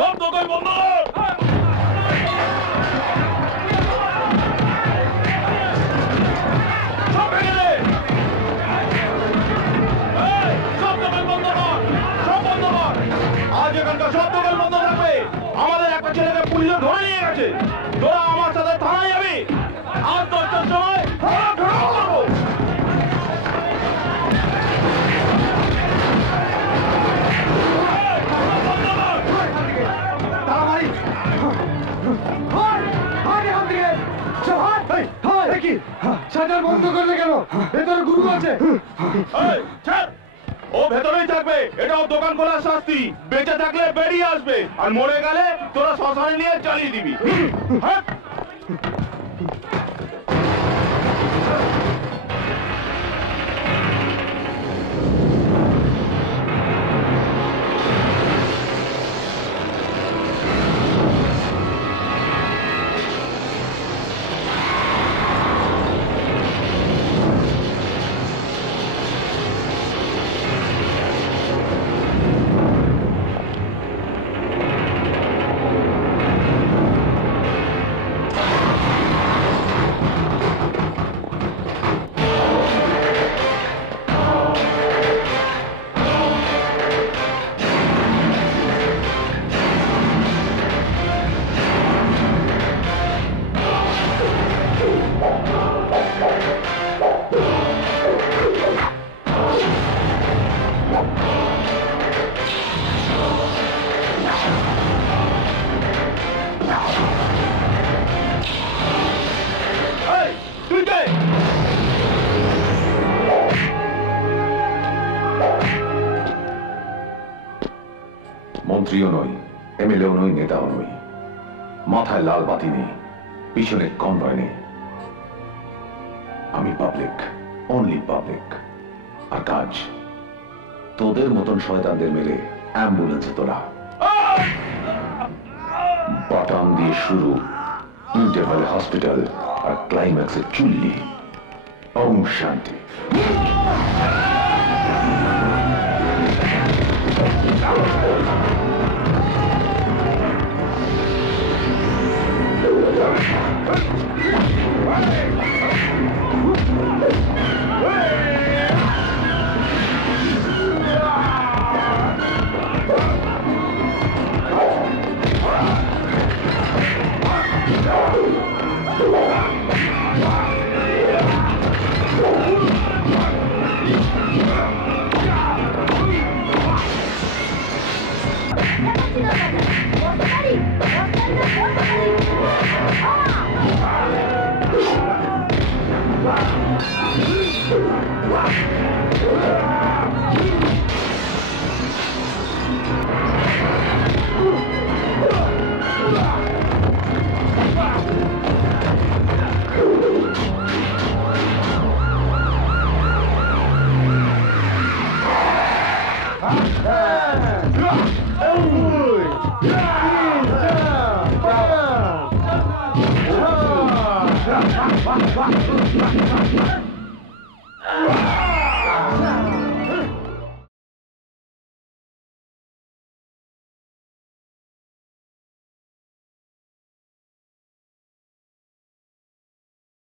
সব দোকান বন্ধ কর। সব ভেঙে দে। সব দোকান বন্ধ কর, সব বন্ধ কর। আজ এখানকার সব দোকান বন্ধ থাকবে। আমাদের একটা ছেলেকে পুলিশে ধরে নিয়ে গেছে। তোরা আমার সাথে থানায় যাবি। আজ 10টার সময় করবো। বন্ধ করলে কেন? ভেতরে গুরু আছে। ও ভেতরেই থাকবে, এটাও দোকান খোলার শাস্তি। বেঁচে থাকলে বেরিয়ে আসবে, আর মরে গেলে তোরা শ্মশানে নিয়ে চালিয়ে দিবি। মন্ত্রীও নই, এমএলএও নই, নেতাও নই। মাথায় লাল বাতি নেই, পিছনে কনভয় নেই। আমি পাবলিক, অনলি পাবলিক। আর কাজ তোদের মতন শয়তানদের মেরে অ্যাম্বুলেন্সে তোলা। বাটাম দিয়ে শুরু, ইন্টারভালে হসপিটাল, আর ক্লাইম্যাক্সে চুল্লি। ওম শান্তি। Wow.